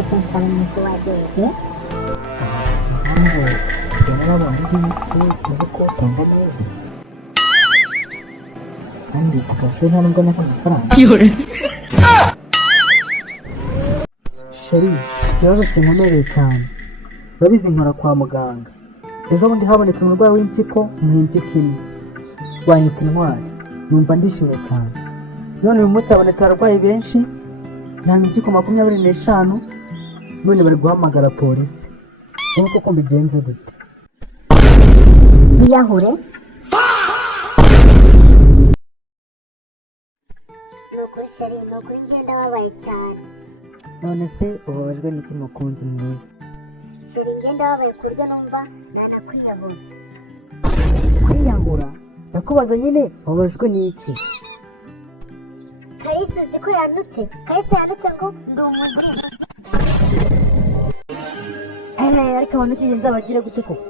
nsaba umunsi wageze ntabwo tugenda n'abantu uzi ko utanga neza kandi akabasha nta nubwo nako amafaranga sheri ikibazo kinkomereye cyane urabizi nkora kwa muganga ejo bundi habonetse umurwayi w'impyiko mu impyiko imwe wanyita intwari numva ndishimye cyane none uyu munsi habonetse abarwayi benshi nta impyiko 25 none bari guhamagara polisi wowe koko mbigenze gute yiyahure nukuri sheri nukuri ngenda wabaye cyane none se ubabajwe n'iki mukunzi mwiza sheri ngenda wabaye ku buryo numva nanakwiyahura kwiyahura ndakubaza nyine ubabajwe n'iki Kalisa uzi ko yanutse Kalisa yanutse ngo ndi umuzimu ariko abantu iki nzabagire gute koko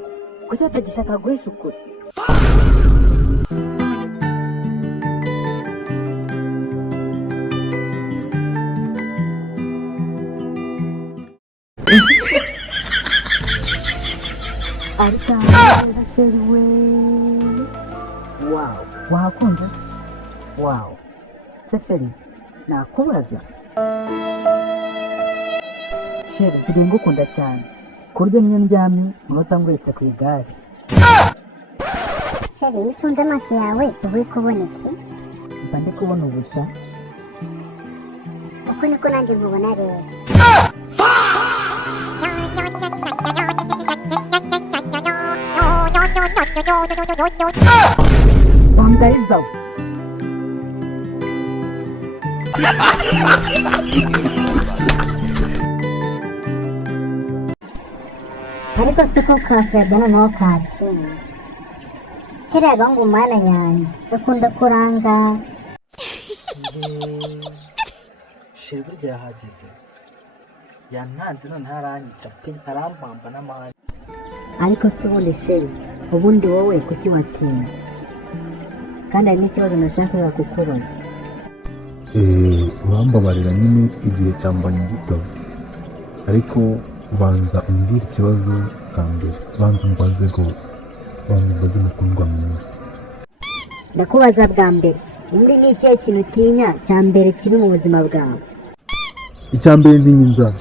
kuki batagishaka guhisha ukuri ariko sheri we wow wakunze wow se sheri nakubaza sheri nsigaye ngukunda cyane ku buryo niyo ndyamye umunota ngwetse ku igare sheri wifunze amaso yawe uba uri kubona iki mba ndi kubona ubusa uko niko nanjye nkubona rero wambarizaho ariko siko kafeda noneho kakinye kereba ngo umwana yanjye ukunda kuranga sheri burya yahageze yantanze none aranyita pe arampamba n'amahane ariko si ubundi sheri ubundi wowe kuki watinda kandi hari n'ikibazo nashakaga kukubaza urambabarira nyine igihe cyambanye gito ariko banza umbwire ikibazo bwa mbere banza umbaze rwose banza umbaze mukundwa mwiza ndakubaza bwa mbere ubundi ni ikihe kintu utinya cya mbere kiri mu buzima bwawe icya mbere ntinya inzara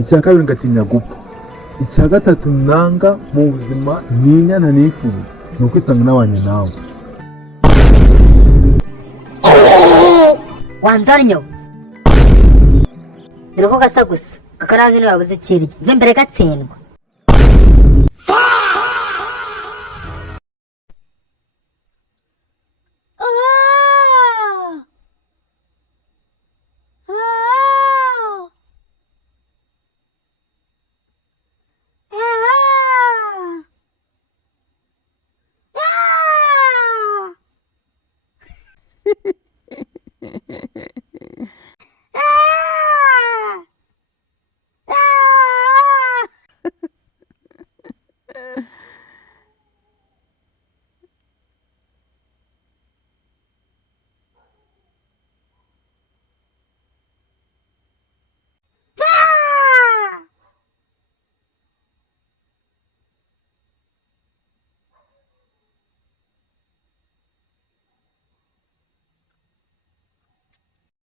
icya kabiri ngatinya gupfa icya gatatu nanga mu buzima ntinya ntanifuza ni ukwisanga n'abanye nawe wanzarnyo dore ko gasa gusa kakaranga niba babuze ikirya mve mbere gatsindwa